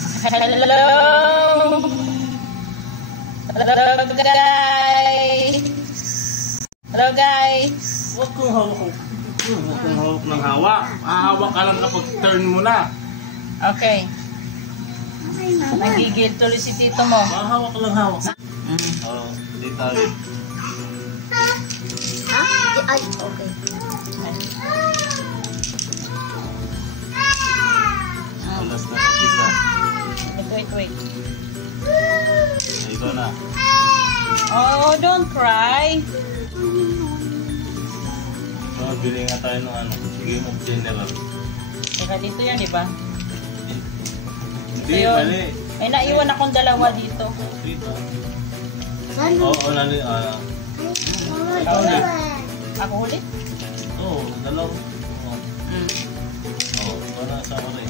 Hello! Hello guys! Hello guys! Huwag kong hawak. Huwag kong hawak ng hawak. Hawak ka lang kapag turn mo na. Okay. Nagigil tuloy si tito mo. Hawak lang hawak. Oo, dito. Ha? Ay, okay. Alas na kita. Wait. Ikaw na. Oh, don't cry. So, bili nga tayo ng ano. Sige mo, general. Teka, dito yan, di ba? Hindi, Ayun. mali. May naiwan akong dalawa dito. Dito. Ano? Oo, nali. Ikaw na. Ako ulit? Oo, dalawa. Oo, ikaw na sa rin.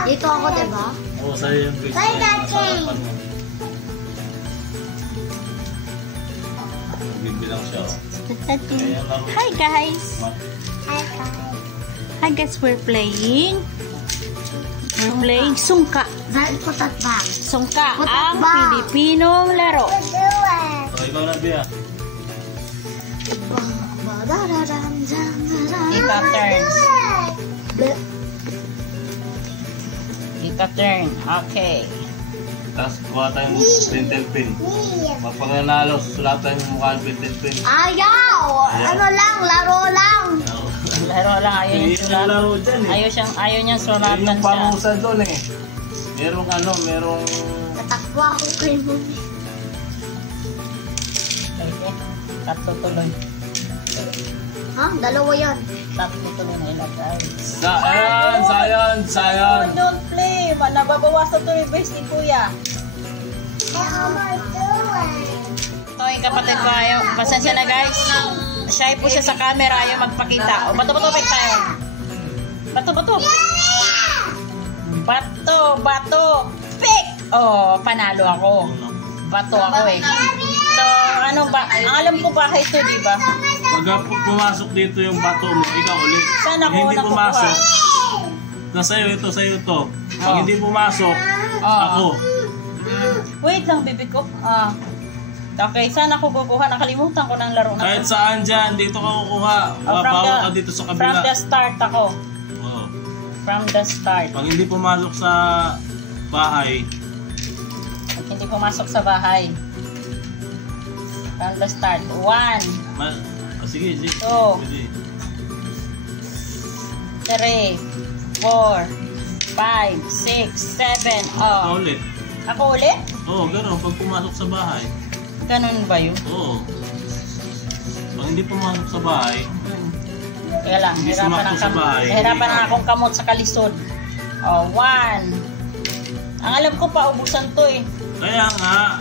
Dito ako, diba? Oo, sa'yo yung big size na sa harapan mo. Bibilang siya. Hi guys! Hi guys, we're playing sungka. Dahil putat ba? Sungka, Putat ang ba? Pilipinong laro. So, ikaw na, Bia. Ika turns. Ika turn. Okay. Tapos, kuha tayong pentel pin. Pag nanalo, sulat tayong mukha ng pentel pin. Ayaw! Ano lang, laro lang. Laro lang, ayaw niyang Yung sulat. laro dyan eh. Ayaw niyang Yun sulatan yung siya. pamusa doon eh. Merong... Natakwa ako kay Mami. Okay. Tatlo tuloy. Ha? Dalawa yan. Tatlo tuloy na ilagay. Sayan! Don't play. Nababawasan tuloy base ni Kuya. Ito yung kapatid ko. Ayaw. Pasensya na guys. Shy po siya sa camera. Ayaw magpakita. O, bato, pick tayo. Bato. Pick! Oh, panalo ako. Bato ako eh. So, ano ba? Ang alam ko bahay ito, di ba? Pag pumasok dito yung bato mo, ikaw ulit. Saan Pag ako hindi nakukuha? pumasok, sa'yo ito. Pag Oh. hindi pumasok, Oh. ako. Wait lang, bibi ko. Okay, saan ako kukuha? Nakalimutan ko ng laro na. Kahit saan dyan, dito ka kukuha. Bawal ka dito sa From kabila. the start ako. Oo. From the start. Pag hindi pumasok sa bahay, At hindi pumasok sa bahay. From the start. 1, sige. 2, Pwede. 3, 4, 5, 6, 7. Ikaw Oh. ulit. Ako ulit? Oo, gano'n. Pag pumasok sa bahay. Ganun ba yun? Oo. Pag hindi pumasok sa bahay, Kaya lang, Hindi sumakto sa bahay. hirapan na akong kamot sa kalisod. Oh, 1. Ang alam ko pa, ubusan to eh. kaya nga,